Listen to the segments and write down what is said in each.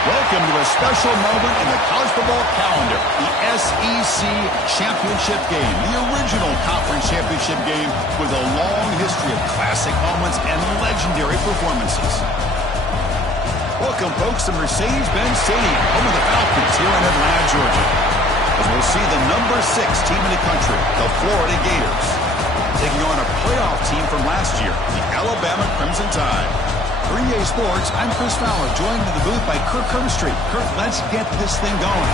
Welcome to a special moment in the college football calendar, the SEC Championship Game, the original conference championship game with a long history of classic moments and legendary performances. Welcome, folks, to Mercedes-Benz Stadium, home of the Falcons here in Atlanta, Georgia, as we'll see the number 6 team in the country, the Florida Gators, taking on a playoff team from last year, the Alabama Crimson Tide. For EA Sports, I'm Chris Fowler, joined in the booth by Kirk Herbstreit. Kirk, let's get this thing going.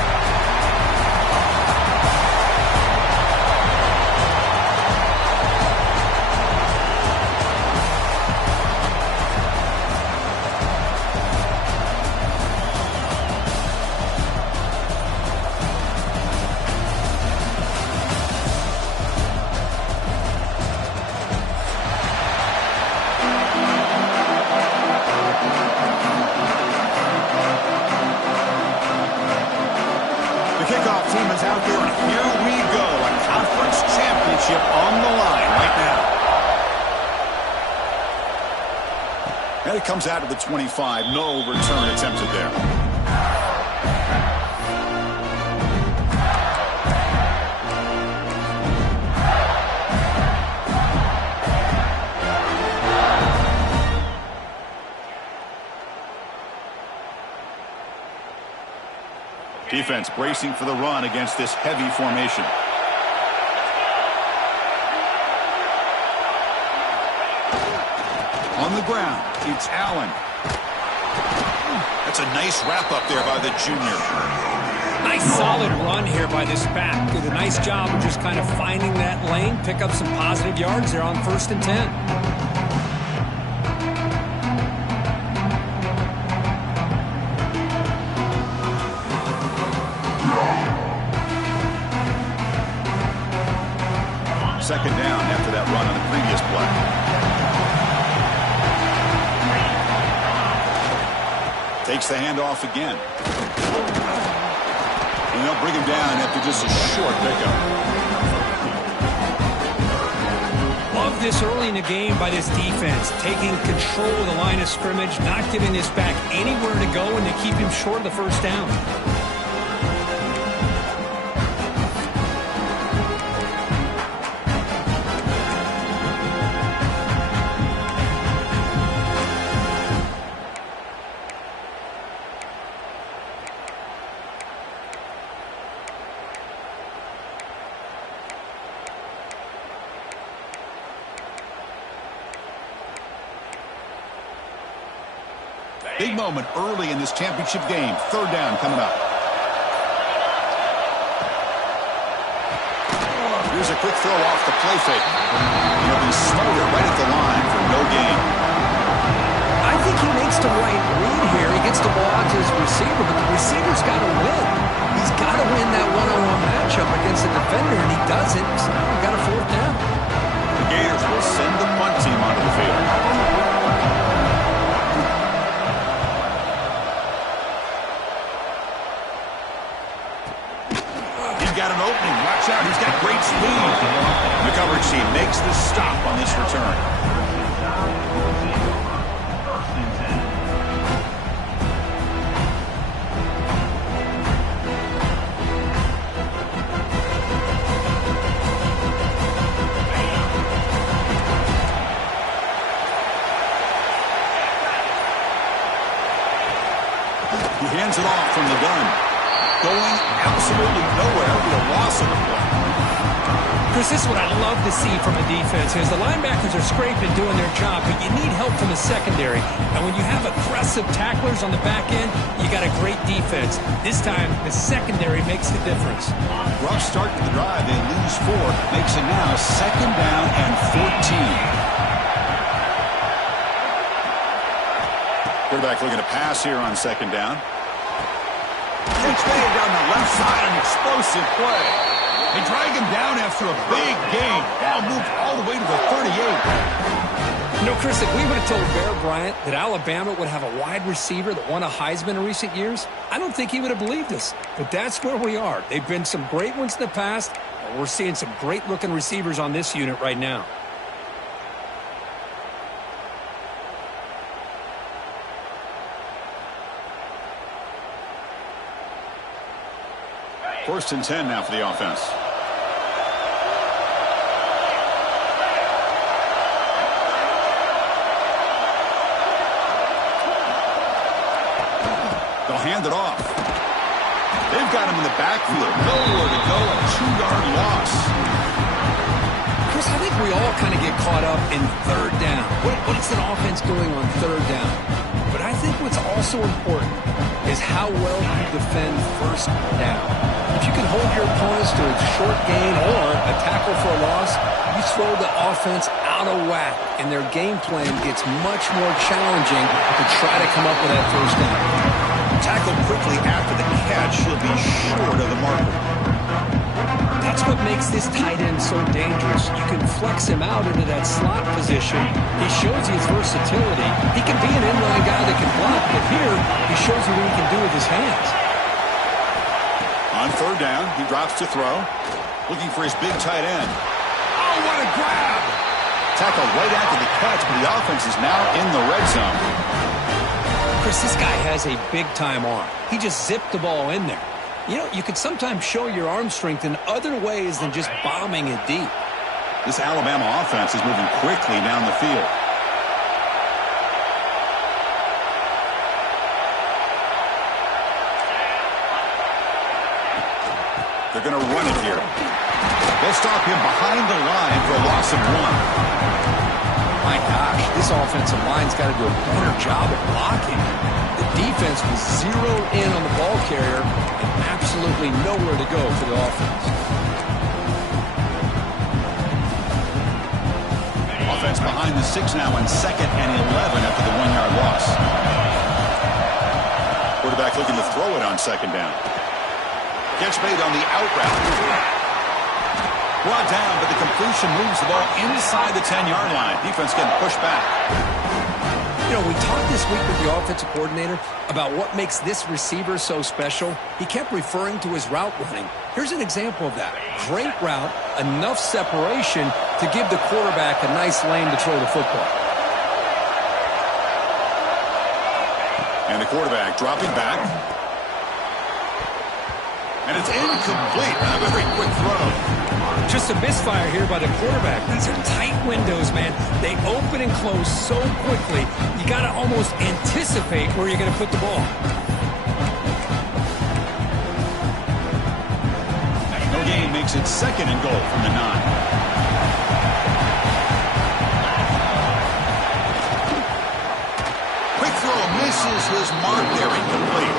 And it comes out of the 25. No return attempted there. Defense bracing for the run against this heavy formation. On the ground, it's Allen. That's a nice wrap up there by the junior. Nice solid run here by this back. Did a nice job of just kind of finding that lane, pick up some positive yards there on 1st and 10. Second down after that run on the previous play. Takes the handoff again. And they'll bring him down after just a short pickup. Love this early in the game by this defense. Taking control of the line of scrimmage, not giving this back anywhere to go, and to keep him short of the first down. Big moment early in this championship game. 3rd down coming up. Here's a quick throw off the play fake. He'll be smothered right at the line for no gain. I think he makes the right read here. He gets the ball out to his receiver, but the receiver's got to win. He's got to win that one-on-one matchup against the defender, and he doesn't. So now we've got a 4th down. The Gators will send the punt team onto the field. Got an opening. Watch out. He's got great speed. The coverage team makes the stop on this return. He hands it off from the gun. Going absolutely nowhere with a loss of the play. Chris, this is what I love to see from a defense is the linebackers are scraping doing their job, but you need help from the secondary. And when you have aggressive tacklers on the back end, you got a great defense. This time, the secondary makes the difference. Rough start to the drive. They lose 4. Makes it now 2nd down and 14. Quarterback looking to pass here on 2nd down. Takes way down the left side, an explosive play. They drag him down after a big gain. Now moved all the way to the 38. You know, Chris, if we would have told Bear Bryant that Alabama would have a wide receiver that won a Heisman in recent years, I don't think he would have believed us. But that's where we are. They've been some great ones in the past, and we're seeing some great-looking receivers on this unit right now. First and 10 now for the offense. They'll hand it off. They've got him in the backfield. Nowhere to go. A 2-yard loss. Chris, I think we all kind of get caught up in third down. What's an offense doing on third down? But I think what's also important is how well you defend first down. If you can hold your opponents to a short gain or a tackle for a loss, you throw the offense out of whack, and their game plan gets much more challenging to try to come up with that first down. Tackled quickly after the catch, he'll be short of the marker. That's what makes this tight end so dangerous. You can flex him out into that slot position. He shows you his versatility. He can be an inline guy that can block, but here he shows you what he can do with his hands. On third down, he drops to throw, looking for his big tight end. Oh, what a grab! Tackled right after the catch, but the offense is now in the red zone. Chris, this guy has a big-time arm. He just zipped the ball in there. You know, you could sometimes show your arm strength in other ways than just bombing it deep. This Alabama offense is moving quickly down the field. They're going to run it here. They'll stop him behind the line for a loss of 1. My gosh, this offensive line's got to do a better job at blocking. The defense was zeroed in on the ball carrier and absolutely nowhere to go for the offense. Offense behind the 6 now on 2nd and 11 after the 1-yard loss. Quarterback looking to throw it on 2nd down. Catch made on the out route. Brought down, but the completion moves the ball inside the 10-yard line. Defense getting pushed back. You know, we talked this week with the offensive coordinator about what makes this receiver so special. He kept referring to his route running. Here's an example of that. Great route, enough separation to give the quarterback a nice lane to throw the football. And the quarterback dropping back. And it's incomplete. A very quick throw. Just a misfire here by the quarterback. These are tight windows, man. They open and close so quickly, you got to almost anticipate where you're going to put the ball. No gain makes it 2nd and goal from the 9. Quick throw misses his mark there, incomplete.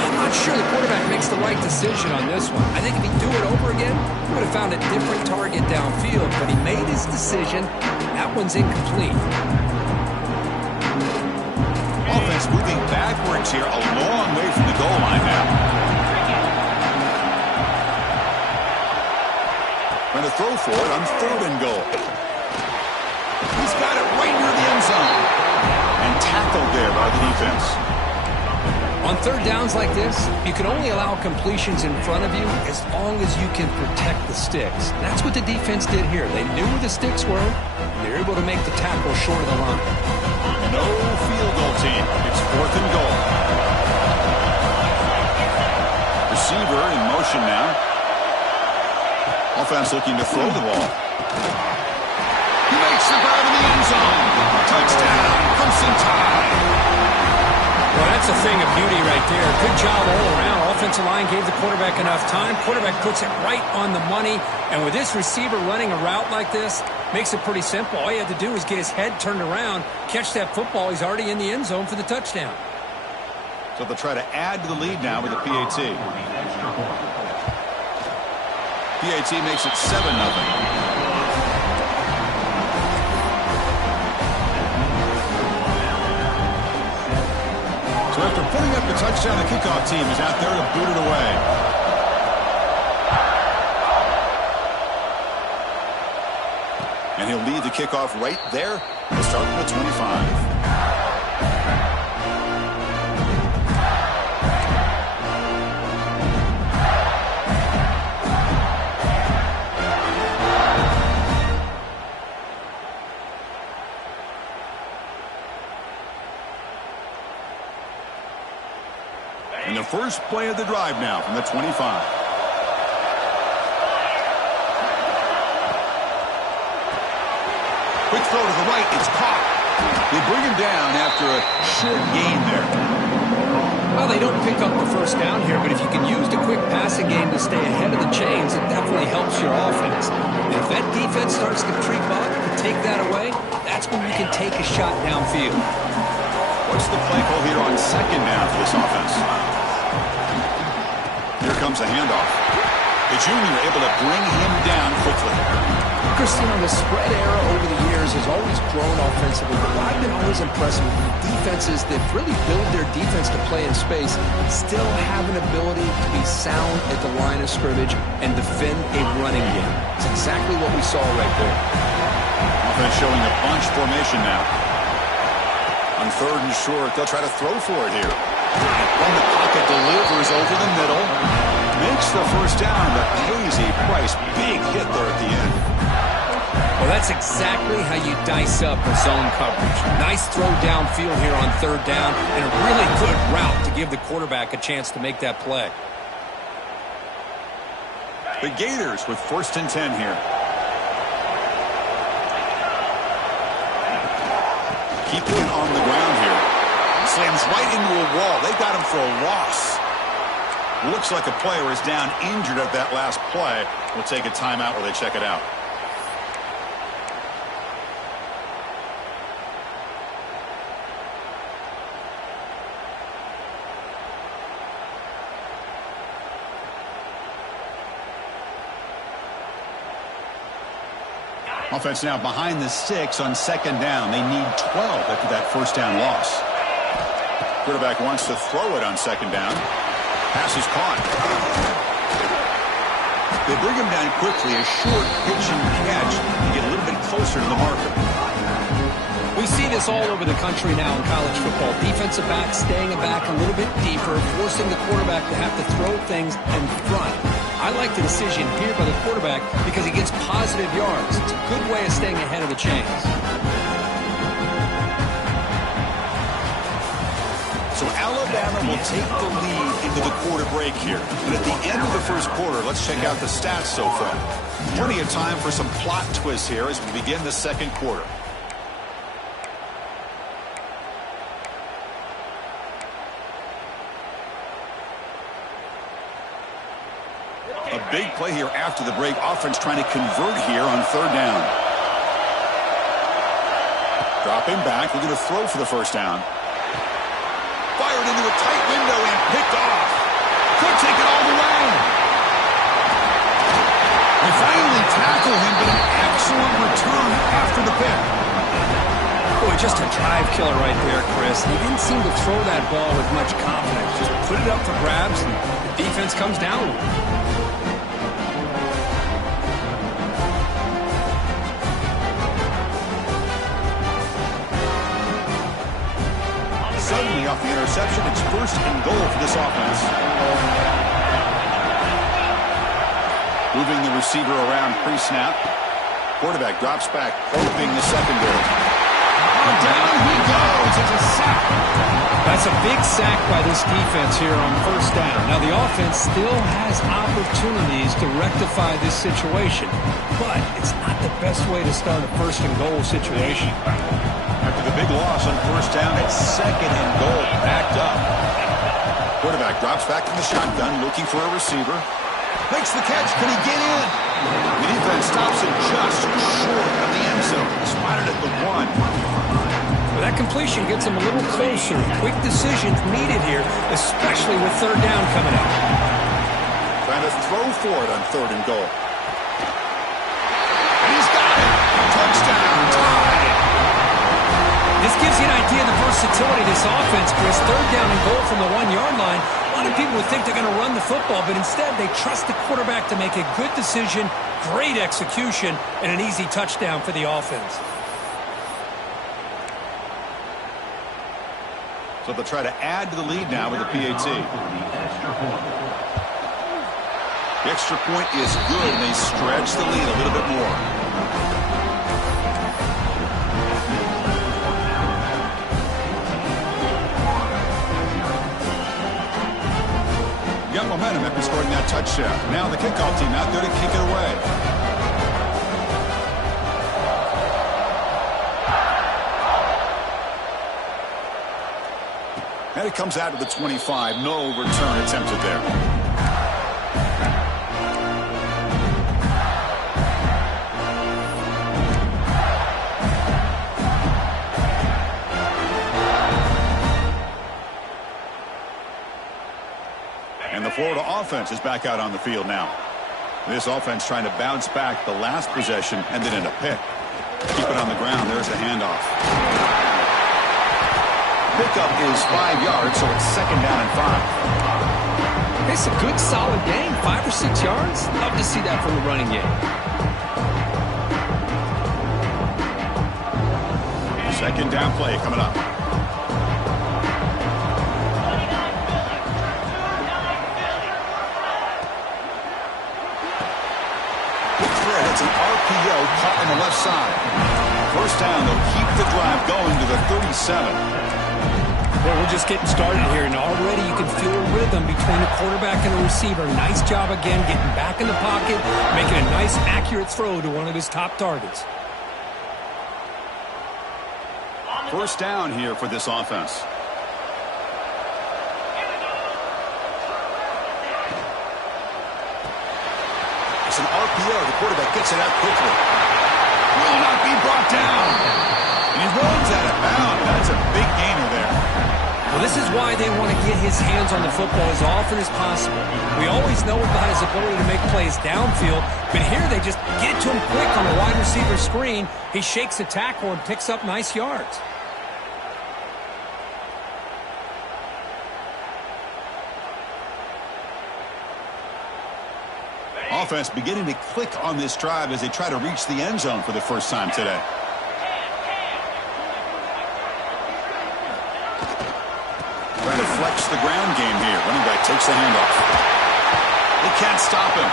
I'm not sure the quarterback makes the right decision on this one. I think if he'd do it over again, he would have found a different target downfield, but he made his decision. That one's incomplete. Offense moving backwards here, a long way from the goal line now. Going to throw for it on 3rd and goal. He's got it right near the end zone. And tackled there by the defense. On third downs like this, you can only allow completions in front of you as long as you can protect the sticks. And that's what the defense did here. They knew where the sticks were. They were able to make the tackle short of the line. No field goal team. It's 4th and goal. Receiver in motion now. Offense looking to throw the ball. He makes the grab in the end zone. Touchdown, Crimson Tide. Well, that's a thing of beauty right there. Good job all around. Offensive line gave the quarterback enough time. Quarterback puts it right on the money. And with this receiver running a route like this, makes it pretty simple. All you have to do is get his head turned around, catch that football. He's already in the end zone for the touchdown. So they'll try to add to the lead now with the PAT. PAT makes it 7-0. So after putting up the touchdown, the kickoff team is out there to boot it away. And he'll lead the kickoff right there. He'll start with the 25. And the first play of the drive now from the 25. Quick throw to the right. It's caught. They bring him down after a short gain there. Well, they don't pick up the first down here, but if you can use the quick passing game to stay ahead of the chains, it definitely helps your offense. And if that defense starts to creep up and take that away, that's when you can take a shot downfield. What's the play call here on second down for this offense? Here comes a handoff. The junior able to bring him down quickly. Christine, the spread era over the years has always grown offensively, but what I've been always impressed with the defenses that really build their defense to play in space still have an ability to be sound at the line of scrimmage and defend a running game. It's exactly what we saw right there. Offense showing a bunch formation now. On third and short, they'll try to throw for it here. From the pocket, delivers over the middle. Makes the first down, but pays a price. Big hit there at the end. Well, that's exactly how you dice up a zone coverage. Nice throw downfield here on third down, and a really good route to give the quarterback a chance to make that play. The Gators with 1st and 10 here. Keep it on the ground here. Slams right into a wall. They got him for a loss. Looks like a player is down injured at that last play. We'll take a timeout while they check it out. Offense now behind the 6 on second down. They need 12 after that first down loss. Quarterback wants to throw it on second down. Pass is caught. They bring him down quickly. A short pitch and catch to get a little bit closer to the marker. We see this all over the country now in college football. Defensive backs staying back a little bit deeper, forcing the quarterback to have to throw things in front. I like the decision here by the quarterback because he gets positive yards. It's a good way of staying ahead of the chains. So Alabama will take the lead into the quarter break here. But at the end of the first quarter, let's check out the stats so far. Plenty of time for some plot twists here as we begin the second quarter. A big play here after the break. Offense trying to convert here on third down. Dropping back, looking to throw for the first down. Fired into a tight window and picked off. Could take it all the way. They finally tackle him, but an excellent return after the pick. Boy, just a drive killer right there, Chris. He didn't seem to throw that ball with much confidence. Just put it up for grabs, and the defense comes down with it. Suddenly off the interception, it's 1st and goal for this offense. Moving the receiver around pre-snap. Quarterback drops back, hoping the secondary. Down he goes. It's a sack. That's a big sack by this defense here on first down. Now, the offense still has opportunities to rectify this situation, but it's not the best way to start a 1st and goal situation. After the big loss on first down, it's 2nd and goal, backed up. Quarterback drops back in the shotgun, looking for a receiver. Makes the catch. Can he get in? The defense stops him just short of the end zone. Spotted at the 1. Well, that completion gets him a little closer. Quick decisions needed here, especially with third down coming up. Trying to throw for it on 3rd and goal. And he's got it. Touchdown. Tied. This gives you an idea of the versatility of this offense, Chris. Third down and goal from the 1-yard line. A lot of people would think they're going to run the football, but instead they trust the quarterback to make a good decision, great execution, and an easy touchdown for the offense. So they'll try to add to the lead now with the PAT. The extra point is good, and they stretch the lead a little bit more. Got momentum after scoring that touchdown. Now the kickoff team out there to kick it away. And it comes out to the 25. No return attempted there. And the Florida offense is back out on the field now. This offense trying to bounce back the last possession and then in a pick. Keep it on the ground. There's the handoff. Pickup is 5 yards, so it's 2nd down and 5. It's a good, solid game. 5 or 6 yards. Love to see that from the running game. 2nd down play coming up. It's an RPO caught on the left side. 1st down, they'll keep the drive going to the 37. Well, we're just getting started here, and already you can feel a rhythm between the quarterback and the receiver. Nice job again getting back in the pocket, making a nice, accurate throw to one of his top targets. 1st down here for this offense. It's an RPO. The quarterback gets it out quickly. Will not be brought down. And he runs out of bounds. That's a big gainer there. Well, this is why they want to get his hands on the football as often as possible. We always know about his ability to make plays downfield, but here they just get it to him quick on the wide receiver screen. He shakes the tackle and picks up nice yards. Offense beginning to click on this drive as they try to reach the end zone for the first time today. Trying to flex the ground game here. Running back takes the handoff. They can't stop him.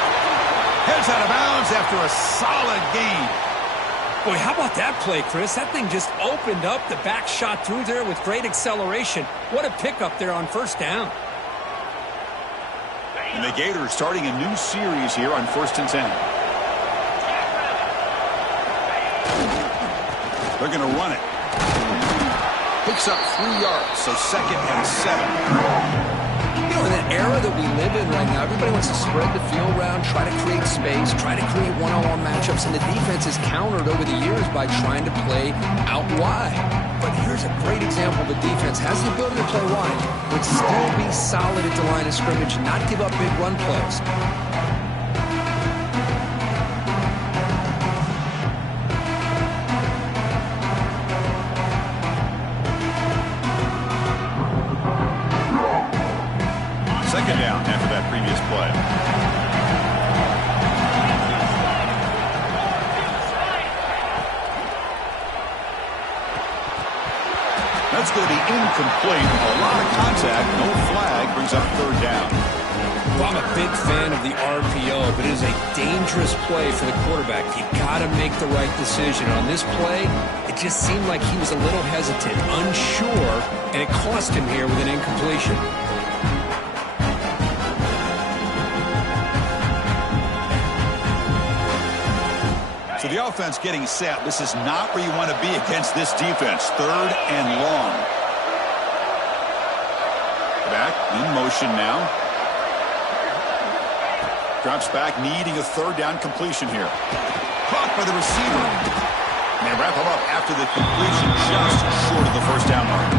Heads out of bounds after a solid gain. Boy, how about that play, Chris? That thing just opened up. The back shot through there with great acceleration. What a pickup there on 1st down. And the Gators starting a new series here on 1st and 10. They're going to run it. Picks up 3 yards, so 2nd and 7. You know, in the era that we live in right now, everybody wants to spread the field around, try to create space, try to create one-on-one matchups, and the defense has countered over the years by trying to play out wide. But here's a great example. The defense has the ability to play wide, but still be solid at the line of scrimmage and not give up big run plays. Second down after that previous play. That's going to be incomplete. A lot of contact. No flag. Brings up 3rd down. Well, I'm a big fan of the RPO, but it is a dangerous play for the quarterback. You've got to make the right decision. On this play, it just seemed like he was a little hesitant, unsure, and it cost him here with an incompletion. So the offense getting set. This is not where you want to be against this defense. 3rd and long. Back in motion now. Drops back, needing a 3rd down completion here. Caught by the receiver. And they wrap him up after the completion, just short of the 1st down mark.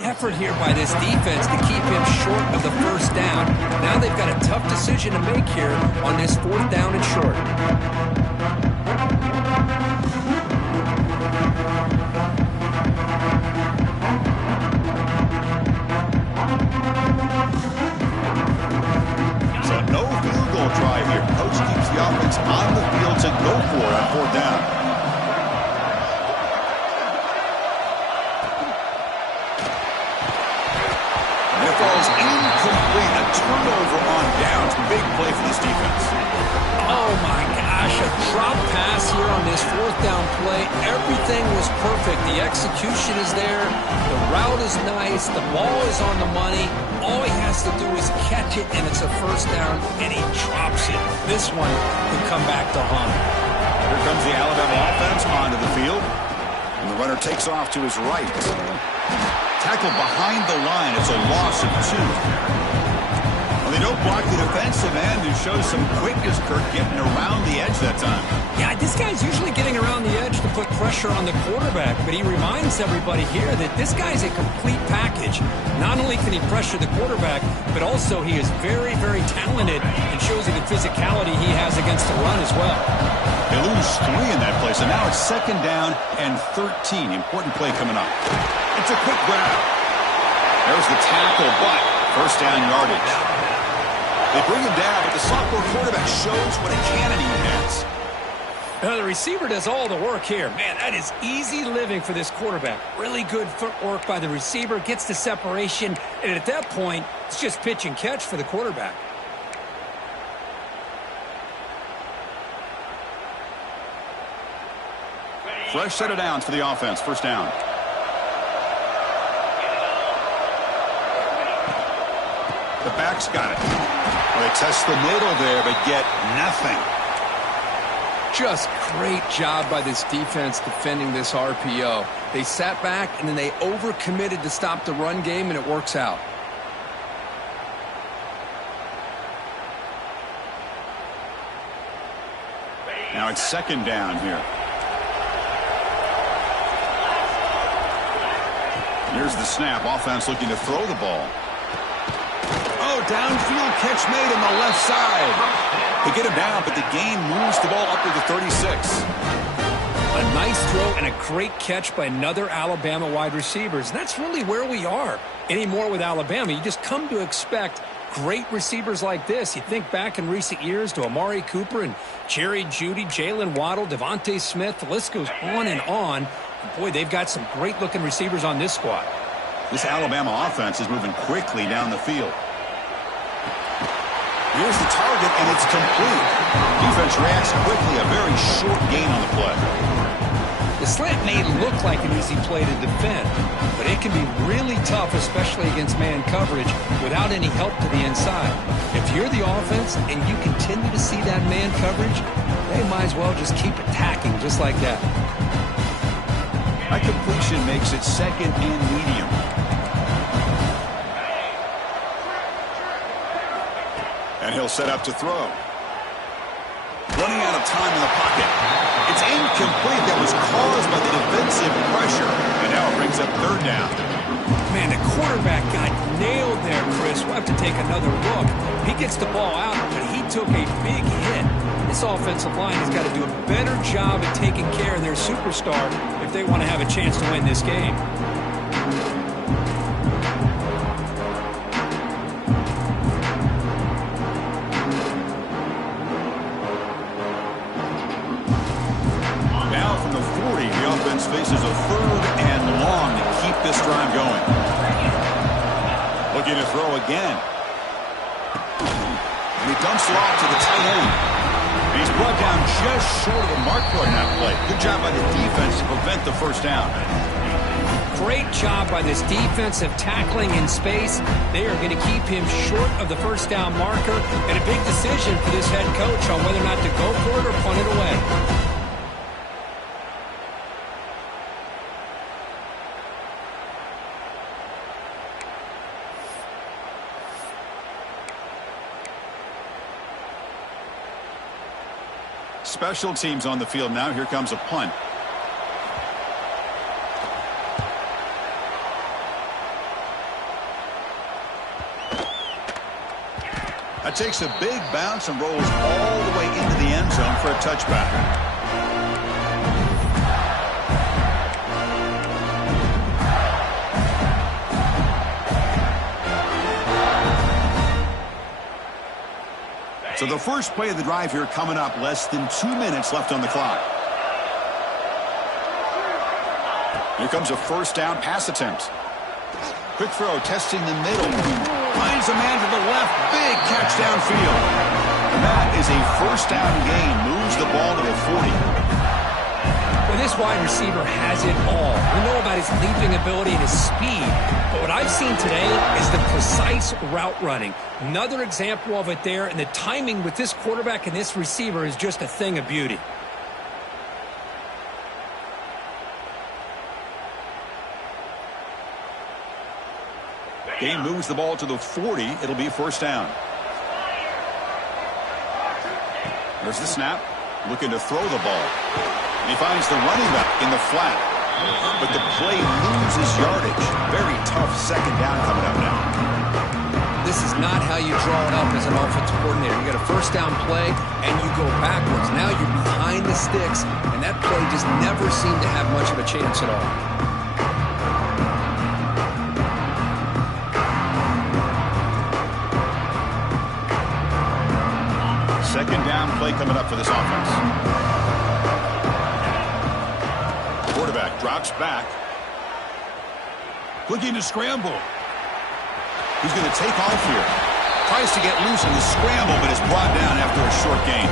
Effort here by this defense to keep him short of the first down. Now they've got a tough decision to make here on this 4th down and short. So no field goal try here. Coach keeps the offense on the field to go for it on 4th down. Falls incomplete. A turnover on downs. Big play for this defense. Oh, my gosh. A drop pass here on this 4th down play. Everything was perfect. The execution is there. The route is nice. The ball is on the money. All he has to do is catch it, and it's a 1st down, and he drops it. This one could come back to haunt him. Here comes the Alabama offense onto the field. And the runner takes off to his right. Tackled behind the line. It's a loss of 2. Well, they don't block the defensive end, who shows some quickness, Kirk, getting around the edge that time. Yeah, this guy's usually getting around the edge to put pressure on the quarterback, but he reminds everybody here that this guy's a complete package. Not only can he pressure the quarterback, but also he is very, very talented and shows you the physicality he has against the run as well. They lose 3 in that play, so now it's 2nd down and 13. Important play coming up. It's a quick grab. There's the tackle, but 1st down yardage. They bring him down, but the sophomore quarterback shows what a cannon he has. Now the receiver does all the work here. Man, that is easy living for this quarterback. Really good footwork by the receiver, gets the separation, and at that point, it's just pitch and catch for the quarterback. Fresh set of downs for the offense. 1st down. The back's got it. Well, they test the middle there, but get nothing. Just great job by this defense defending this RPO. They sat back, and then they overcommitted to stop the run game, and it works out. Now it's 2nd down here. Here's the snap. Offense looking to throw the ball. Oh, downfield catch made on the left side. They get him down, but the gain moves the ball up to the 36. A nice throw and a great catch by another Alabama wide receivers. And that's really where we are anymore with Alabama. You just come to expect great receivers like this. You think back in recent years to Amari Cooper and Jerry Jeudy, Jalen Waddle, Devontae Smith. The list goes on and on. Boy, they've got some great-looking receivers on this squad. This Alabama offense is moving quickly down the field. Here's the target, and it's complete. Defense reacts quickly. A very short gain on the play. The slant may look like an easy play to defend, but it can be really tough, especially against man coverage, without any help to the inside. If you're the offense and you continue to see that man coverage, they might as well just keep attacking just like that. That completion makes it 2nd and medium. And he'll set up to throw. Running out of time in the pocket. It's incomplete. That was caused by the defensive pressure. And now it brings up 3rd down. Man, the quarterback got nailed there, Chris. We'll have to take another look. He gets the ball out, but he took a big hit. This offensive line has got to do a better job at taking care of their superstar if they want to have a chance to win this game. Now from the 40, the offense faces a 3rd and long to keep this drive going. Looking to throw again. And he dumps it off to the tight end. He's brought down just short of the mark on that play. Good job by the defense to prevent the 1st down. Great job by this defensive tackling in space. They are going to keep him short of the 1st down marker. And a big decision for this head coach on whether or not to go for it or punt it away. Special teams on the field now. Here comes a punt. Takes a big bounce and rolls all the way into the end zone for a touchback. So the first play of the drive here coming up, less than 2 minutes left on the clock. Here comes a first down pass attempt. Quick throw, testing the middle. Finds a man to the left. Big catch downfield. And that is a first down gain. Moves the ball to the 40. Well, this wide receiver has it all. We know about his leaping ability and his speed. But what I've seen today is the precise route running. Another example of it there. And the timing with this quarterback and this receiver is just a thing of beauty. Game moves the ball to the 40. It'll be first down. There's the snap. Looking to throw the ball. And he finds the running back in the flat. But the play loses yardage. Very tough second down coming up now. This is not how you draw it up as an offensive coordinator. You got a first down play, and you go backwards. Now you're behind the sticks, and that play just never seemed to have much of a chance at all. Second down play coming up for this offense. Quarterback drops back. Looking to scramble. He's going to take off here. Tries to get loose in the scramble, but is brought down after a short gain.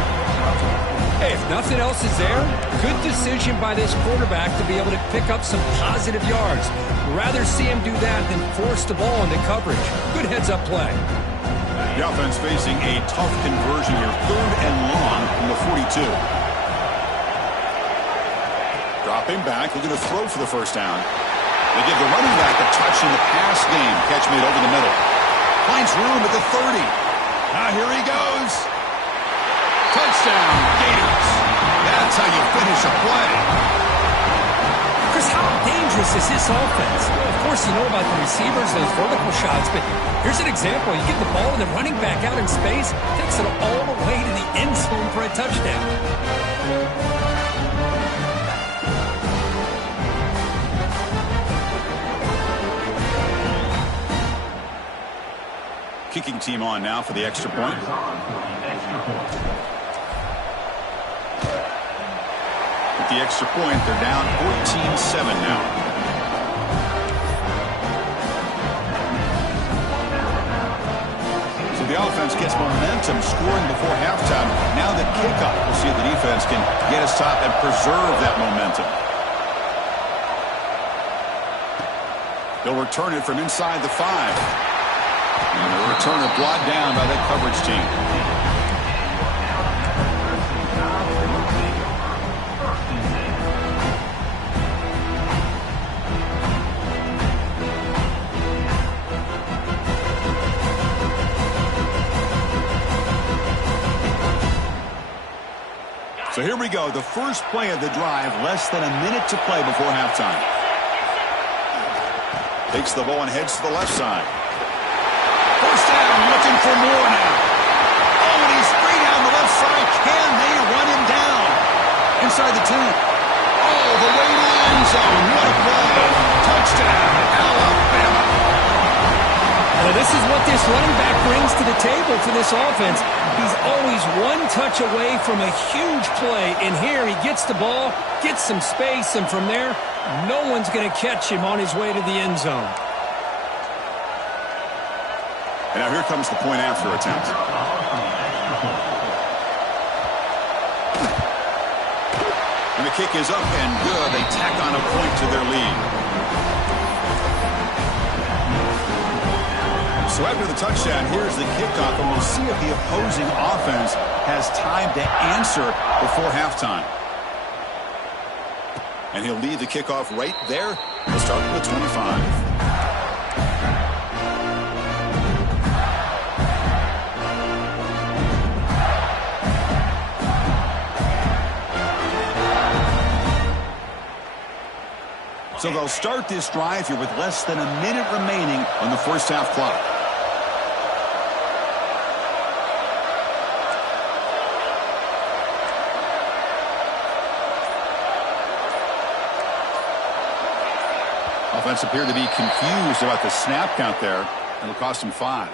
Hey, if nothing else is there, good decision by this quarterback to be able to pick up some positive yards. Rather see him do that than force the ball into coverage. Good heads-up play. The offense facing a tough conversion here. 3rd and long from the 42. Dropping back, looking to throw for the first down. They give the running back a touch in the pass game. Catch made over the middle. Finds room at the 30. Now here he goes. Touchdown, Gators. That's how you finish a play. Chris, how dangerous is this offense? Well, of course, you know about the receivers, those vertical shots, but here's an example. You get the ball and the running back out in space, takes it all the way to the end zone for a touchdown. Kicking team on now for the extra point. With the extra point, they're down 14-7 now. So the offense gets momentum scoring before halftime. Now the kickoff, we'll see if the defense can get us top and preserve that momentum. They'll return it from inside the 5. And the returner brought down by that coverage team. So here we go. The first play of the drive, less than a minute to play before halftime. Takes the ball and heads to the left side. First down, looking for more now. Oh, and he's free down the left side. Can they run him down? Inside the 10. Oh, the way to the end zone. What a play. Touchdown, Alabama. Well, this is what this running back brings to the table for this offense. He's always one touch away from a huge play. And here he gets the ball, gets some space, and from there, no one's going to catch him on his way to the end zone. And now here comes the point after attempt. And the kick is up and good. They tack on a point to their lead. So after the touchdown, here's the kickoff, and we'll see if the opposing offense has time to answer before halftime. And he'll lead the kickoff right there. We'll start with 25. So they'll start this drive here with less than a minute remaining on the first half clock. Offense appeared to be confused about the snap count there. It'll cost him 5.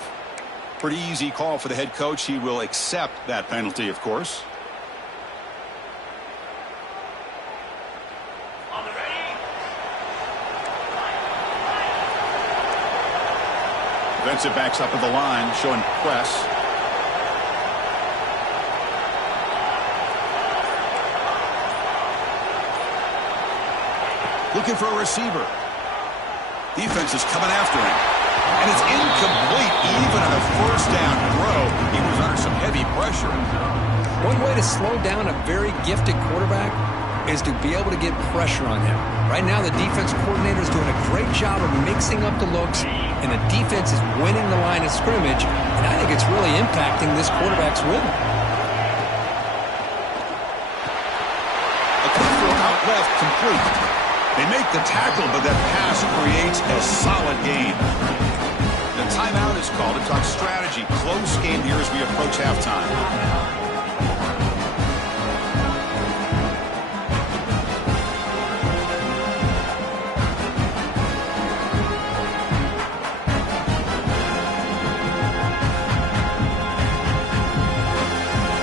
Pretty easy call for the head coach. He will accept that penalty, of course. Defensive backs up at the line, showing press. Looking for a receiver. Defense is coming after him. And it's incomplete even on a first down throw. He was under some heavy pressure. One way to slow down a very gifted quarterback is to be able to get pressure on him. Right now, the defense coordinator is doing a great job of mixing up the looks, and the defense is winning the line of scrimmage, and I think it's really impacting this quarterback's rhythm. A quick throw out left, complete. They make the tackle, but that pass creates a solid gain. The timeout is called to talk strategy. Close game here as we approach halftime.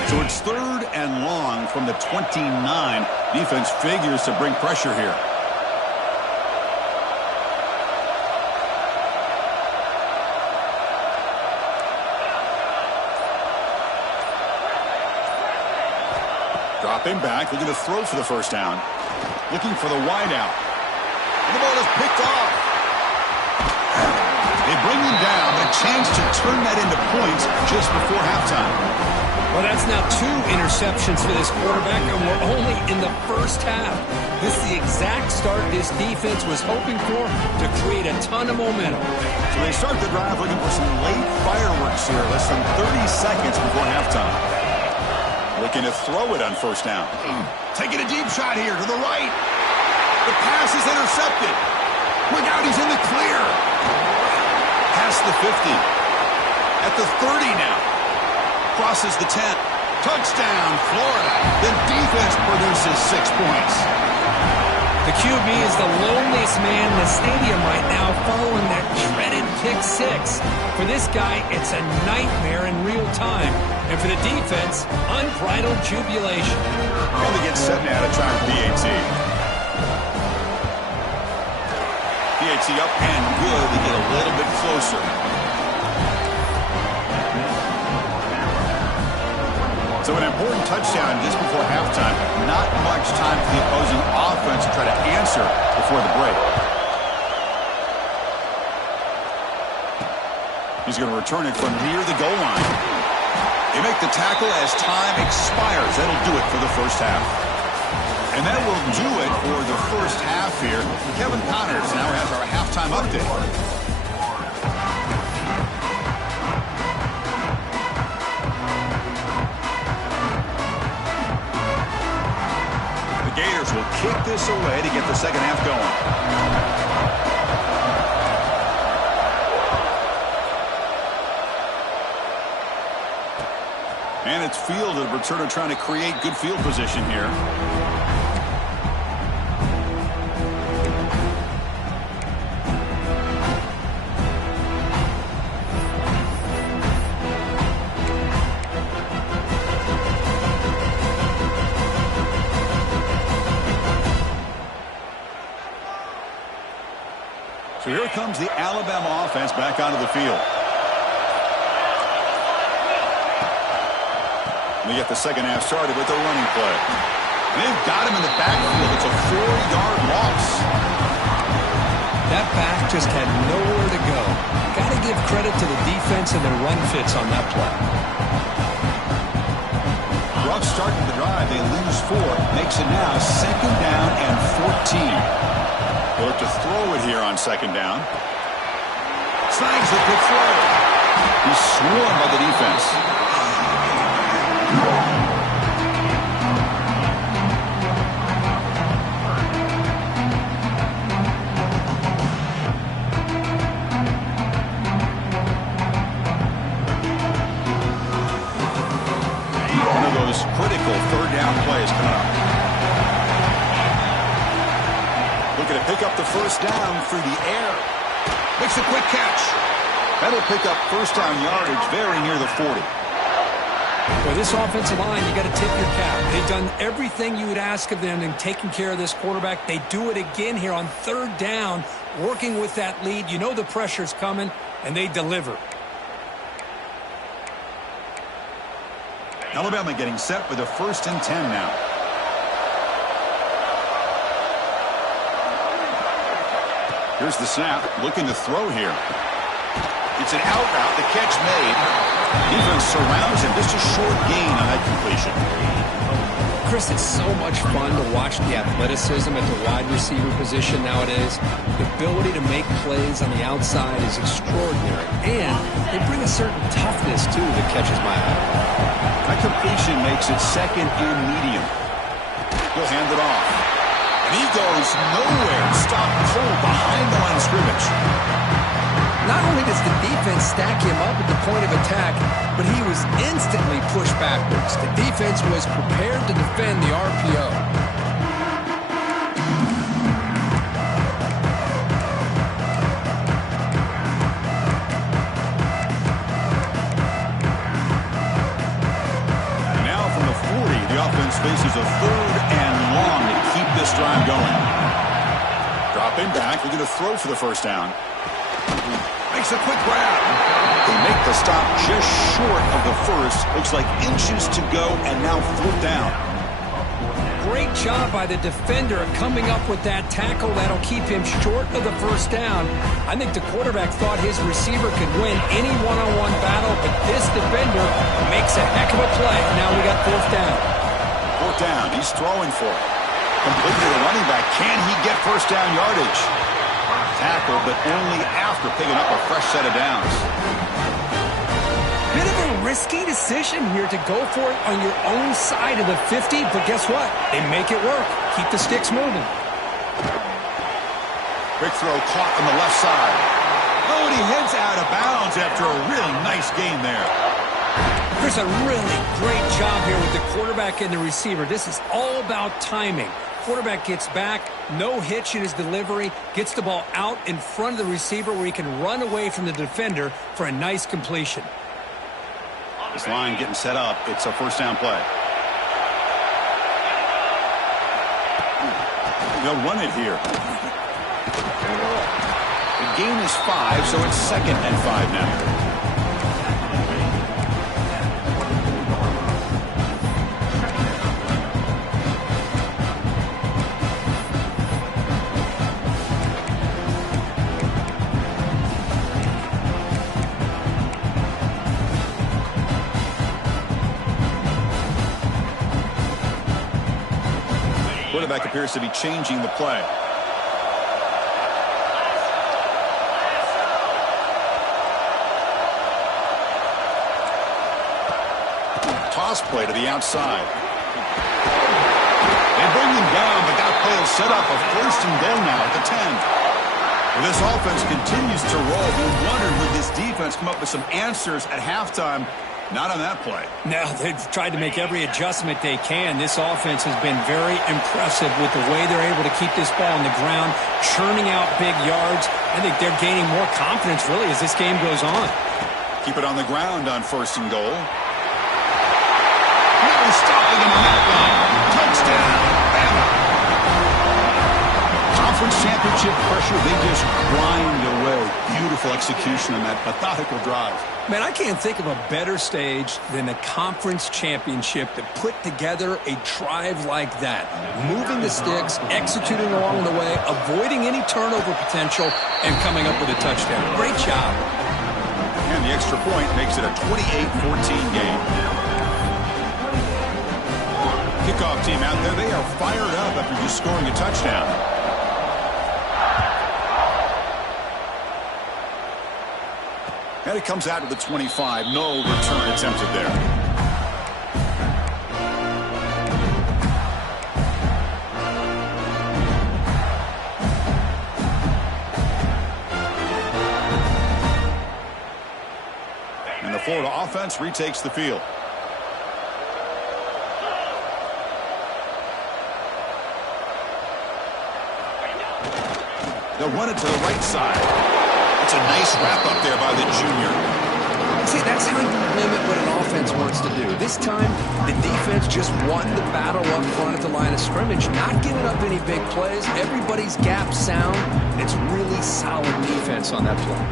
So it's 3rd and long from the 29. Defense figures to bring pressure here. Dropping back, looking to throw for the first down. Looking for the wide out. And the ball is picked off. They bring him down, a chance to turn that into points just before halftime. Well, that's now 2 interceptions for this quarterback, and we're only in the first half. This is the exact start this defense was hoping for to create a ton of momentum. So they start the drive looking for some late fireworks here, less than 30 seconds before halftime. Looking to throw it on first down. Taking a deep shot here to the right. The pass is intercepted. Look out, he's in the clear. Past the 50. At the 30 now. Crosses the 10. Touchdown, Florida. The defense produces 6 points. The QB is the loneliest man in the stadium right now following that dreaded pick 6. For this guy, it's a nightmare in real time. And for the defense, unbridled jubilation. And they get set now to try PAT. PAT up and good to get a little bit closer. So an important touchdown just before halftime. Not much time for the opposing offense to try to answer before the break. He's going to return it from near the goal line. They make the tackle as time expires. That'll do it for the first half. And that will do it for the first half here. Kevin Connors now has our halftime update. The Gators will kick this away to get the second half going. And it's fielded. Returner trying to create good field position here. So here comes the Alabama offense back onto the field. We get the second half started with a running play. They've got him in the backfield. It's a 4-yard loss. That back just had nowhere to go. Got to give credit to the defense and their run fits on that play. Rough start to the drive. They lose 4. Makes it now 2nd down and 14. They'll look to throw it here on 2nd down. Snags the good throw. He's swarmed by the defense. One of those critical 3rd down plays coming up. Looking to pick up the first down through the air. Makes a quick catch. That'll pick up first down yardage very near the 40. Well, this offensive line, you got to tip your cap. They've done everything you would ask of them in taking care of this quarterback. They do it again here on third down, working with that lead. You know the pressure's coming, and they deliver. Alabama getting set with a 1st and 10 now. Here's the snap, looking to throw here. It's an out route, the catch made. Defense surrounds him, just a short gain on that completion. Chris, it's so much fun to watch the athleticism at the wide receiver position nowadays. The ability to make plays on the outside is extraordinary. And they bring a certain toughness, too, that catches my eye. That completion makes it 2nd and medium. He'll hand it off. And he goes nowhere. Stop cold behind the line of scrimmage. Not only does the defense stack him up at the point of attack, but he was instantly pushed backwards. The defense was prepared to defend the RPO. Now from the 40, the offense faces a 3rd and long to keep this drive going. Dropping back, looking to throw for the first down. Makes a quick grab. They make the stop just short of the first. Looks like inches to go, and now 4th down. Great job by the defender coming up with that tackle. That'll keep him short of the first down. I think the quarterback thought his receiver could win any one-on-one battle, but this defender makes a heck of a play. Now we got 4th down. 4th down. He's throwing for it. Completely the running back. Can he get first down yardage? Tackle, but only after picking up a fresh set of downs. Bit of a risky decision here to go for it on your own side of the 50, but guess what? They make it work. Keep the sticks moving. Quick throw caught on the left side. Oh, and he heads out of bounds after a really nice gain there. There's a really great job here with the quarterback and the receiver. This is all about timing. Quarterback gets back, no hitch in his delivery, gets the ball out in front of the receiver where he can run away from the defender for a nice completion. This line getting set up. It's a first down play. They'll run it here. The gain is 5, so it's 2nd and 5 now. Quarterback appears to be changing the play. Toss play to the outside. They bring him down, but that play will set up a 1st and goal now at the 10. Well, this offense continues to roll. We wondered, would this defense come up with some answers at halftime? Not on that play. No, they've tried to make every adjustment they can. This offense has been very impressive with the way they're able to keep this ball on the ground, churning out big yards. I think they're gaining more confidence, really, as this game goes on. Keep it on the ground on 1st and goal. No stopping him on that line. Touchdown, Alabama. Conference championship pressure, they just grind away. Beautiful execution on that methodical drive. Man, I can't think of a better stage than a conference championship to put together a drive like that. Moving the sticks, executing along the way, avoiding any turnover potential, and coming up with a touchdown. Great job. And the extra point makes it a 28-14 game. Kickoff team out there, they are fired up after just scoring a touchdown. And it comes out to the 25. No return attempted there. And the Florida offense retakes the field. They'll run it to the right side. It's a nice wrap-up there by the junior. See, that's how you limit what an offense wants to do. This time, the defense just won the battle up front at the line of scrimmage, not giving up any big plays. Everybody's gap sound. It's really solid defense on that play.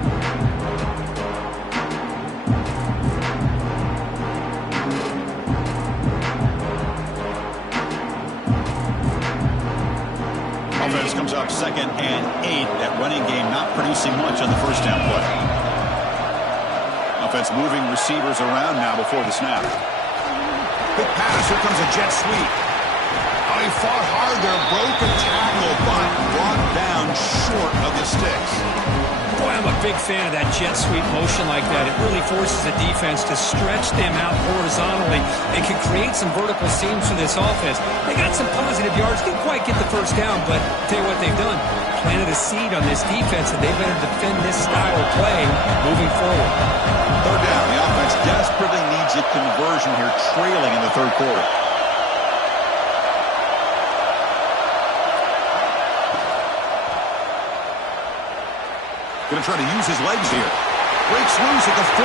Offense comes up 2nd and 8. That running game not producing much on the first down play. Offense moving receivers around now before the snap. Big pass. Here comes a jet sweep. Oh, he fought hard there. Broken tackle, but brought down short of the sticks. Boy, I'm a big fan of that jet sweep motion like that. It really forces the defense to stretch them out horizontally and can create some vertical seams for this offense. They got some positive yards. Didn't quite get the first down, but I'll tell you what they've done. Planted a seed on this defense, and they better defend this style of play moving forward. 3rd down. The offense desperately needs a conversion here, trailing in the 3rd quarter. Going to try to use his legs here. Breaks loose at the 40.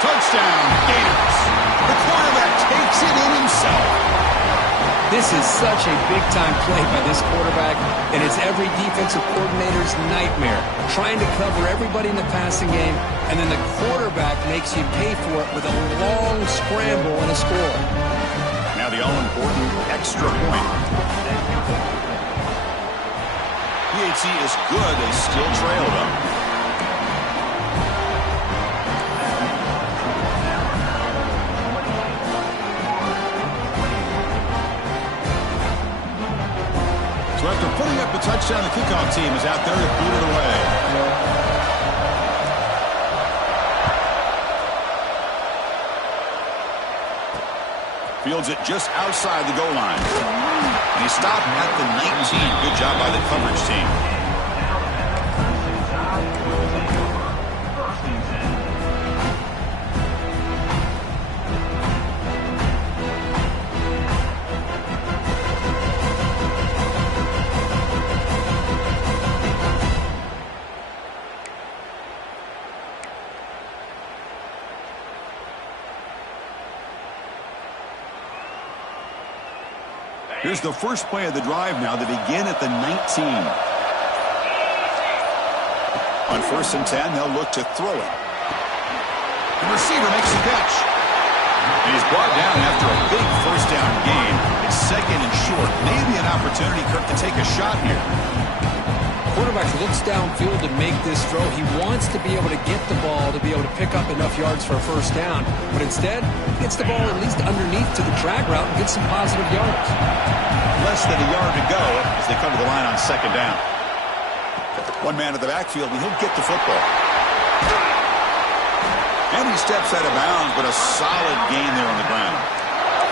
Touchdown, Gators. The quarterback takes it in himself. This is such a big-time play by this quarterback, and it's every defensive coordinator's nightmare. Trying to cover everybody in the passing game, and then the quarterback makes you pay for it with a long scramble and a score. Now the all-important extra point. PAT is good. They still trail them. So after putting up a touchdown, the kickoff team is out there to boot it away. Fields it just outside the goal line. And he stopped at the 19. Good job by the coverage team. Here's the first play of the drive now. They begin at the 19. On 1st and 10, they'll look to throw it. The receiver makes the catch. And he's brought down after a big first down gain. It's 2nd and short. Maybe an opportunity, Kirk, to take a shot here. Quarterback looks downfield to make this throw. He wants to be able to get the ball to be able to pick up enough yards for a first down. But instead, he gets the ball at least underneath to the drag route and gets some positive yards. Less than a yard to go as they come to the line on 2nd down. One man to the backfield, and he'll get the football. And he steps out of bounds, but a solid gain there on the ground.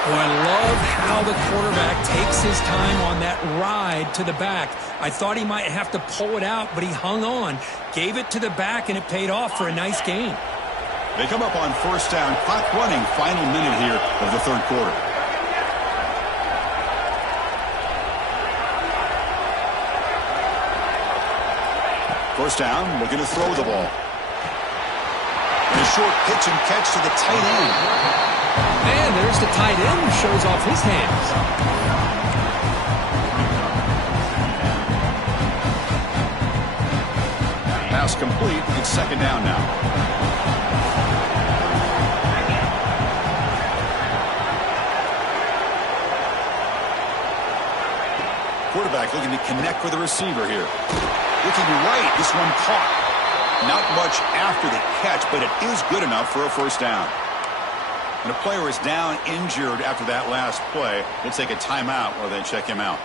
Well, I love how the quarterback takes his time on that ride to the back. I thought he might have to pull it out, but he hung on, gave it to the back, and it paid off for a nice gain. They come up on 1st down, clock running, final minute here of the 3rd quarter. First down, looking to throw the ball. And a short pitch and catch to the tight end. And there's the tight end who shows off his hands. Pass complete. It's 2nd down now. Quarterback looking to connect with the receiver here. Looking right. This one caught. Not much after the catch, but it is good enough for a first down. And a player is down injured after that last play. We'll take a timeout while they check him out.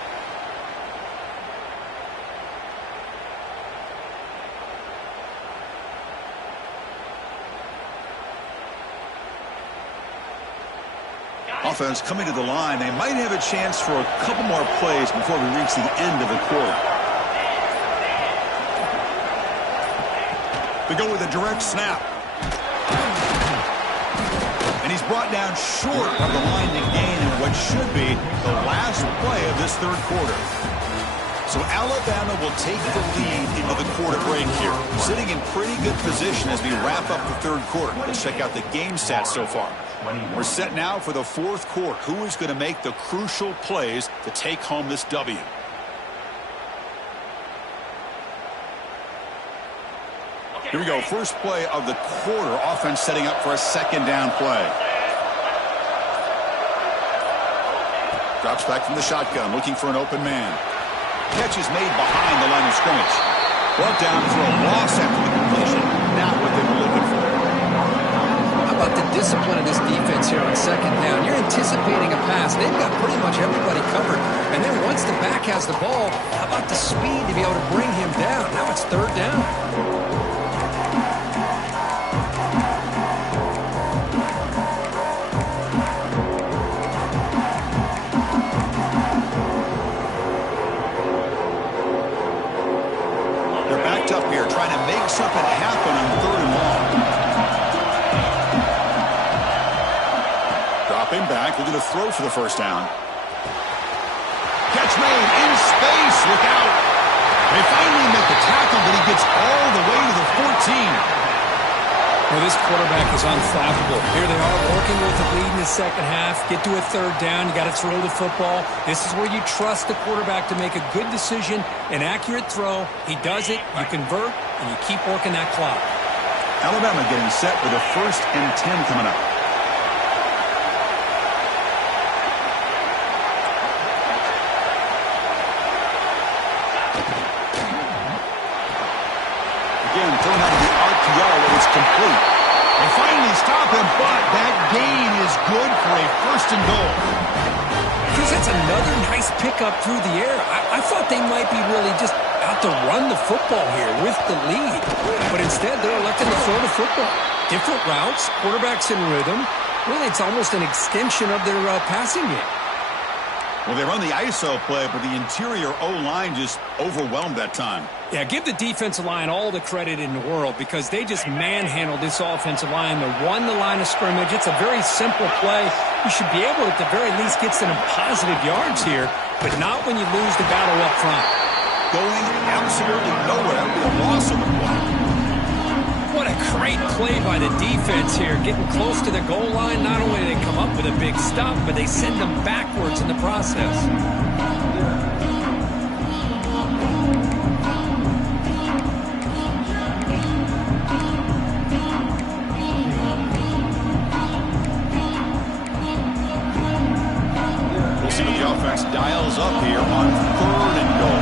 Offense coming to the line. They might have a chance for a couple more plays before we reach the end of the quarter. They go with a direct snap. And he's brought down short of the line to gain in what should be the last play of this third quarter. So Alabama will take the lead into the quarter break here, sitting in pretty good position as we wrap up the third quarter. Let's check out the game stats so far. We're set now for the fourth quarter. Who is going to make the crucial plays to take home this W? Here we go. First play of the quarter. Offense setting up for a second down play. Drops back from the shotgun, looking for an open man. Catch is made behind the line of scrimmage. Brought down for a loss after the completion. Not what they were looking for. How about the discipline of this defense here on second down? You're anticipating a pass. They've got pretty much everybody covered. And then once the back has the ball, how about the speed to be able to bring him down? Now it's third down. Up here trying to make something happen on third and long. Dropping back, looking to throw for the first down. Catch made in space. Look out. They finally make the tackle, but he gets all the way to the 14. Well, this quarterback is unflappable. Here they are working with the lead in the second half. Get to a third down. You got to throw the football. This is where you trust the quarterback to make a good decision, an accurate throw. He does it, you convert, and you keep working that clock. Alabama getting set for the 1st and 10 coming up. Again, thrown out of the RPO, and it's complete. They finally stop him, but that gain is good for a 1st and goal. Chris, that's another nice pickup through the air. I thought they might be really just out to run the football here with the lead. But instead, they're electing to throw the football. Different routes, quarterbacks in rhythm. Really, it's almost an extension of their passing game. Well, they run the ISO play, but the interior O-line just overwhelmed that time. Yeah, give the defensive line all the credit in the world because they just manhandled this offensive line. They won the line of scrimmage. It's a very simple play. You should be able, at the very least, get some positive yards here, but not when you lose the battle up front. Going absolutely nowhere with a loss of the play. What a great play by the defense here. Getting close to the goal line, not only do they come up with a big stop, but they send them backwards in the process. We'll see what the offense dials up here on 3rd and goal.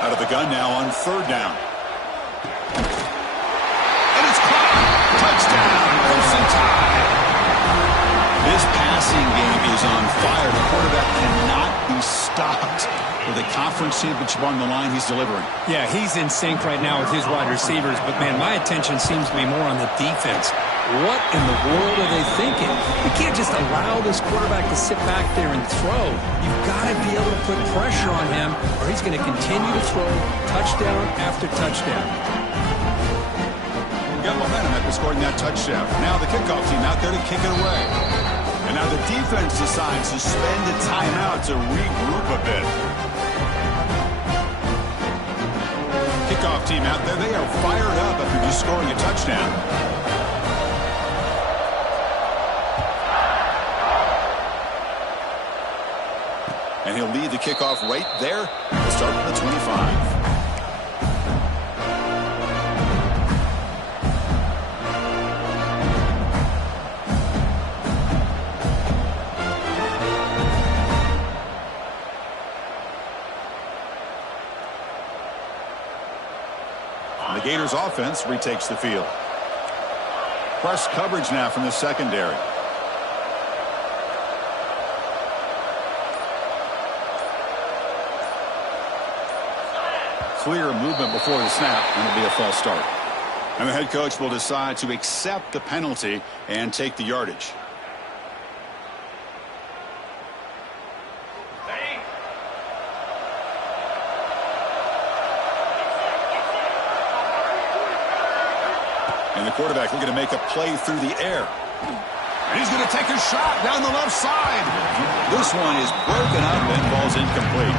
Out of the gun now on 3rd down. And it's caught. Touchdown. Close tie. This passing game is on fire. The quarterback cannot be stopped. With a conference championship on the line, he's delivering. Yeah, he's in sync right now with his wide receivers. But, man, my attention seems to be more on the defense. What in the world are they thinking? You can't just allow this quarterback to sit back there and throw. You've got to be able to put pressure on him or he's going to continue to throw touchdown after touchdown. Got momentum after scoring that touchdown. Now the kickoff team out there to kick it away. And now the defense decides to spend a timeout to regroup a bit. Kickoff team out there, they are fired up after just scoring a touchdown. And he'll lead the kickoff right there. We'll start with the 25. And the Gators offense retakes the field. Press coverage now from the secondary. Clear movement before the snap, and it'll be a false start. And the head coach will decide to accept the penalty and take the yardage. And the quarterback looking to make a play through the air. And he's going to take a shot down the left side. This one is broken up and falls incomplete.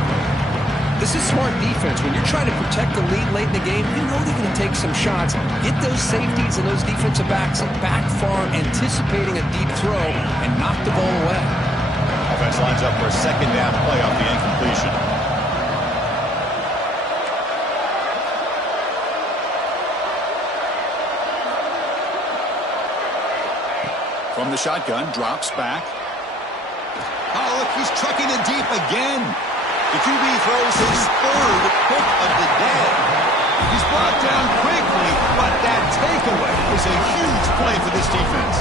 This is smart defense. When you're trying to protect the lead late in the game, you know they're going to take some shots. Get those safeties and those defensive backs back far, anticipating a deep throw, and knock the ball away. Offense lines up for a second down play off the incompletion. From the shotgun, drops back. Oh, look, he's trucking it deep again. The QB throws his third pick of the day. He's brought down quickly, but that takeaway is a huge play for this defense.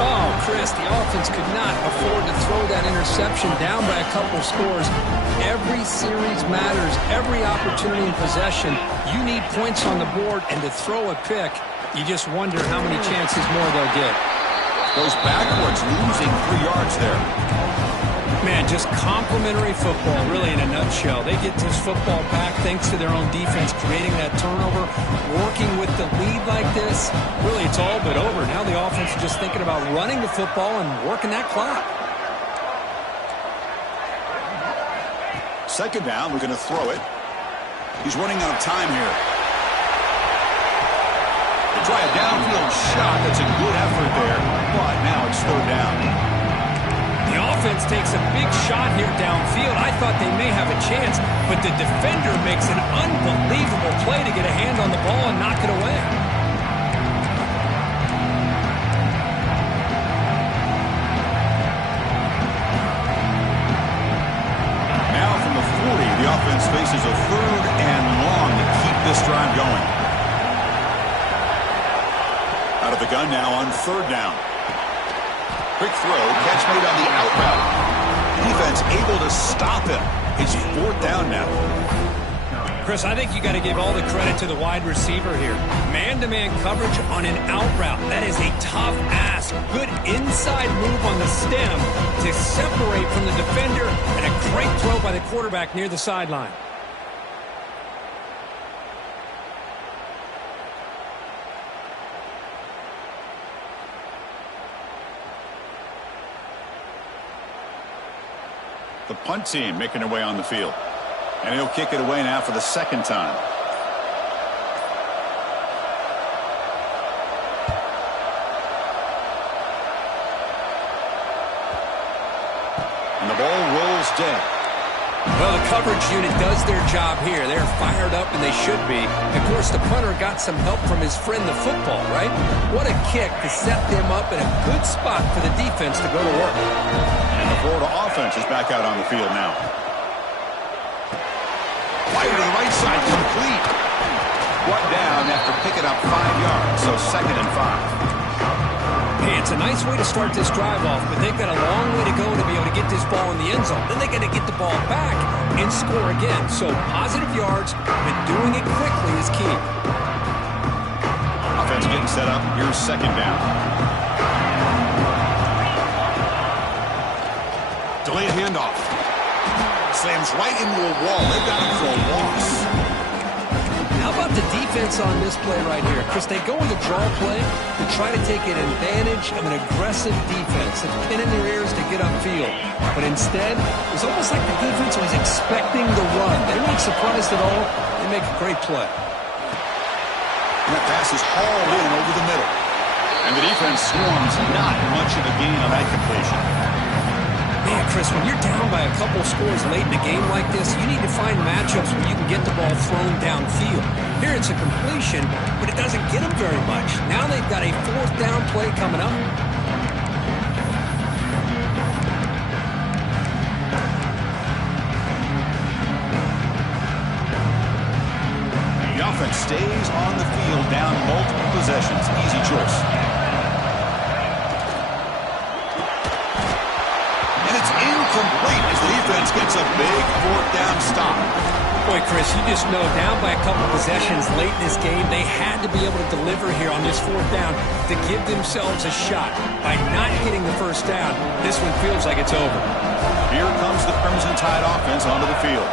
Oh, Chris, the offense could not afford to throw that interception down by a couple scores. Every series matters. Every opportunity in possession. You need points on the board, and to throw a pick, you just wonder how many chances more they'll get. Goes backwards, losing 3 yards there. Man, just complimentary football, really, in a nutshell. They get this football back thanks to their own defense, creating that turnover, working with the lead like this. Really, it's all but over. Now the offense is just thinking about running the football and working that clock. Second down, we're going to throw it. He's running out of time here. They try a downfield shot. That's a good effort there, but now it's third down. The offense takes a big shot here downfield. I thought they may have a chance, but the defender makes an unbelievable play to get a hand on the ball and knock it away. Now from the 40, the offense faces a third and long to keep this drive going. Out of the gun now on third down. Quick throw, catch made on the out route. Defense able to stop him. It's fourth down now. Chris, I think you got to give all the credit to the wide receiver here. Man-to-man coverage on an out route. That is a tough ask. Good inside move on the stem to separate from the defender, and a great throw by the quarterback near the sideline. The punt team making their way on the field. And he'll kick it away now for the second time. And the ball rolls dead. Well, the coverage unit does their job here. They're fired up, and they should be. Of course, the punter got some help from his friend, the football, right? What a kick to set them up in a good spot for the defense to go to work. And the Florida offense is back out on the field now. Fire to the right side, complete. Brought down after picking up 5 yards, so 2nd and 5. Hey, it's a nice way to start this drive off, but they've got a long way to go to be able to get this ball in the end zone. Then they got to get the ball back and score again. So positive yards, but doing it quickly is key. Offense getting set up. Here's second down. Delayed handoff. Slams right into a wall. They've got him for a loss. How about the defense on this play right here? Chris, they go with a draw play to try to take an advantage of an aggressive defense and pin in their ears to get upfield. But instead, it was almost like the defense was expecting the run. They weren't surprised at all. They make a great play. And that pass is hauled in over the middle. And the defense swarms not much of a gain on that completion. Man, Chris, when you're down by a couple scores late in a game like this, you need to find matchups where you can get the ball thrown downfield. Here it's a completion, but it doesn't get them very much. Now they've got a fourth down play coming up. The offense stays on the field down multiple possessions. Easy choice. Incomplete as the defense gets a big fourth down stop. Boy, Chris, you just know down by a couple possessions late in this game, they had to be able to deliver here on this fourth down to give themselves a shot. By not getting the first down, this one feels like it's over. Here comes the Crimson Tide offense onto the field.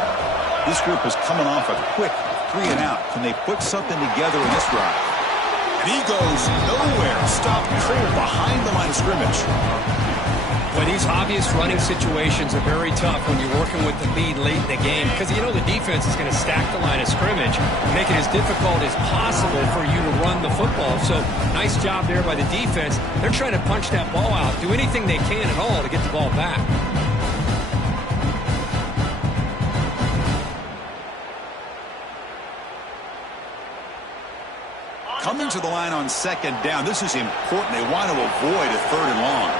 This group is coming off a quick 3 and out. Can they put something together in this drive? And he goes nowhere. Stopped cold behind the line of scrimmage. Well, these obvious running situations are very tough when you're working with the lead late in the game because you know the defense is going to stack the line of scrimmage, make it as difficult as possible for you to run the football. So nice job there by the defense. They're trying to punch that ball out, do anything they can at all to get the ball back. Coming to the line on second down, this is important. They want to avoid a third and long.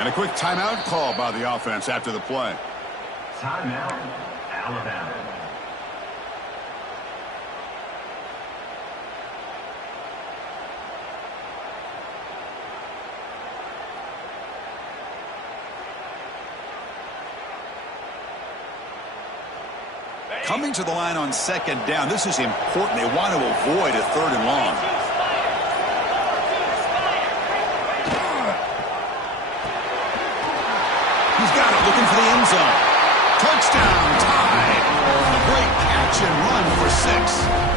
And a quick timeout call by the offense after the play. Timeout, Alabama. Coming to the line on second down, this is important. They want to avoid a third and long. He's got it, looking for the end zone. Touchdown, tied. A great catch and run for 6.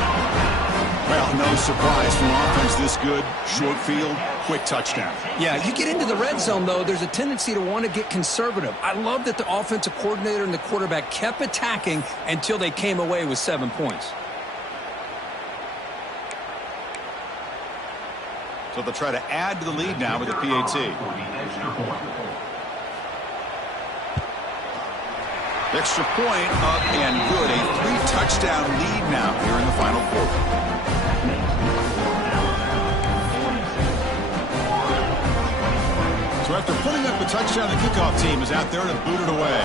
Well, no surprise from offense this good. Short field, quick touchdown. Yeah, you get into the red zone, though, there's a tendency to want to get conservative. I love that the offensive coordinator and the quarterback kept attacking until they came away with 7 points. So they'll try to add to the lead now with the PAT. Extra point up and good. A 3-touchdown lead now here in the final quarter. So after putting up a touchdown, the kickoff team is out there to boot it away.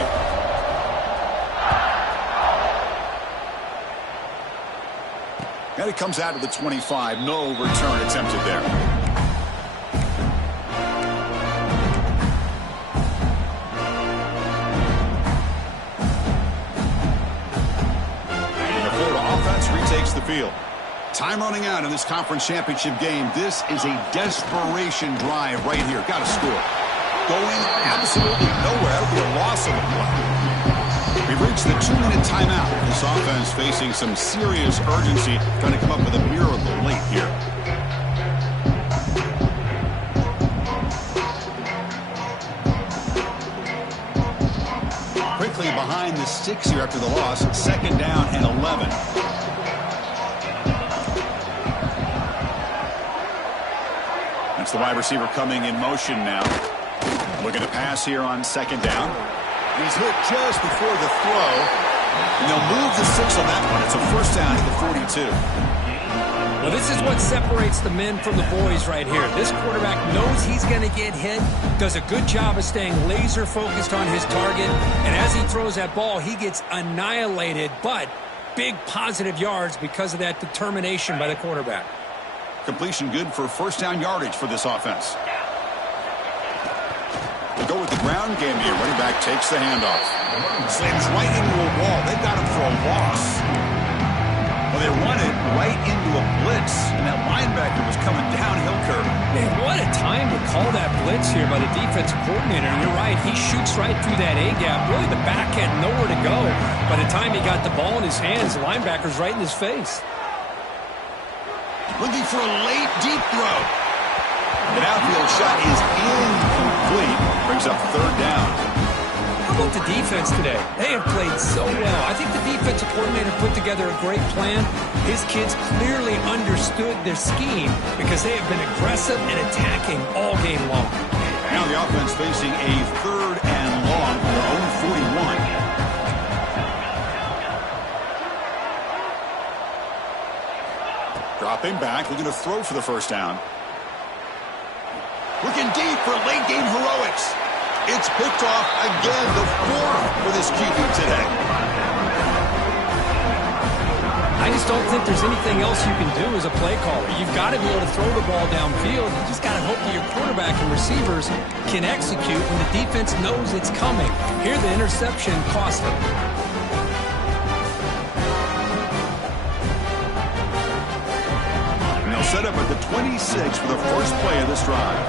And it comes out to the 25. No return attempted there. Retakes the field. Time running out in this conference championship game. This is a desperation drive right here. Got to score. Going absolutely nowhere. That'll be a loss of a play. We've reached the 2-minute timeout. This offense facing some serious urgency, trying to come up with a miracle late here. Quickly behind the 6 here after the loss. Second down and 11. That's the wide receiver coming in motion now. Looking to pass here on second down. He's hit just before the throw. And they'll move the 6 on that one. It's a first down at the 42. Well, this is what separates the men from the boys right here. This quarterback knows he's going to get hit, does a good job of staying laser focused on his target, and as he throws that ball, he gets annihilated, but big positive yards because of that determination by the quarterback. Completion good for first down yardage for this offense. They go with the ground game here. Running back takes the handoff. Slams right into a wall. They got him for a loss. Well, they run it right into a blitz, and that linebacker was coming downhill curve. Man, what a time to call that blitz here by the defensive coordinator. And you're right, he shoots right through that A-gap. Really, the back had nowhere to go. By the time he got the ball in his hands, the linebacker's right in his face. Looking for a late, deep throw. An outfield shot is incomplete. Brings up third down. How about the defense today? They have played so well. I think the defensive coordinator put together a great plan. His kids clearly understood their scheme because they have been aggressive and attacking all game long. Now the offense facing a third and long from their own 41. Dropping back, looking to throw for the first down. Looking deep for late game heroics. It's picked off again, the 4th for this QB today. I just don't think there's anything else you can do as a play caller. You've got to be able to throw the ball downfield. You just got to hope that your quarterback and receivers can execute when the defense knows it's coming. Here, the interception cost them. Set up at the 26 for the first play of this drive.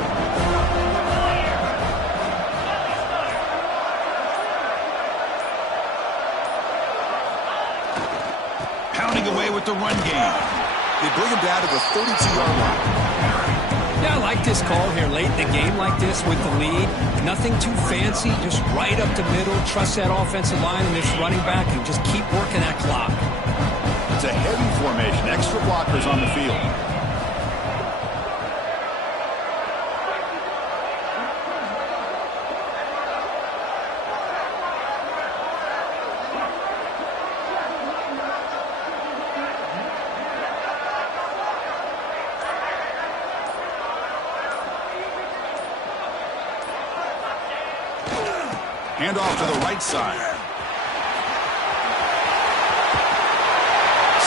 pounding away with the run game. They bring him down to the 32-yard line. Yeah, I like this call here late in the game like this with the lead. Nothing too fancy, just right up the middle. Trust that offensive line and this running back and just keep working that clock. It's a heavy formation. Extra blockers on the field. Hand off to the right side.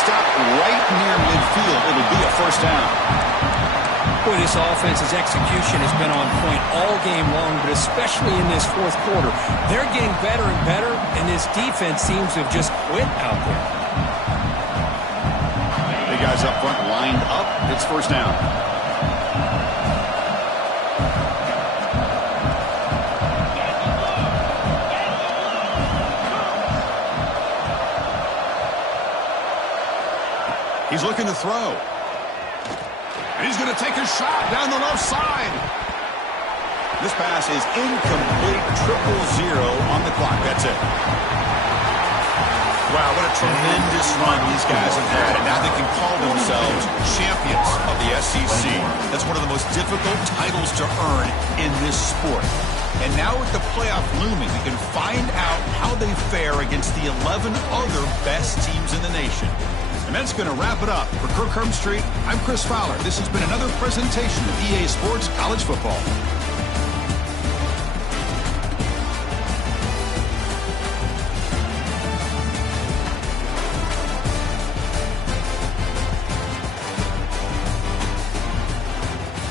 Stop right near midfield. It'll be a first down. Boy, this offense's execution has been on point all game long, but especially in this fourth quarter. They're getting better and better, and this defense seems to have just quit out there. The guys up front lined up. It's first down. He's looking to throw. And he's going to take a shot down the left side. This pass is incomplete. 0-0 on the clock. That's it. Wow, what a tremendous run these guys have had. And now they can call themselves champions of the SEC. That's one of the most difficult titles to earn in this sport. And now with the playoff looming, we can find out how they fare against the 11 other best teams in the nation. And that's going to wrap it up. For Kirk Herbstreit, I'm Chris Fowler. This has been another presentation of EA Sports College Football.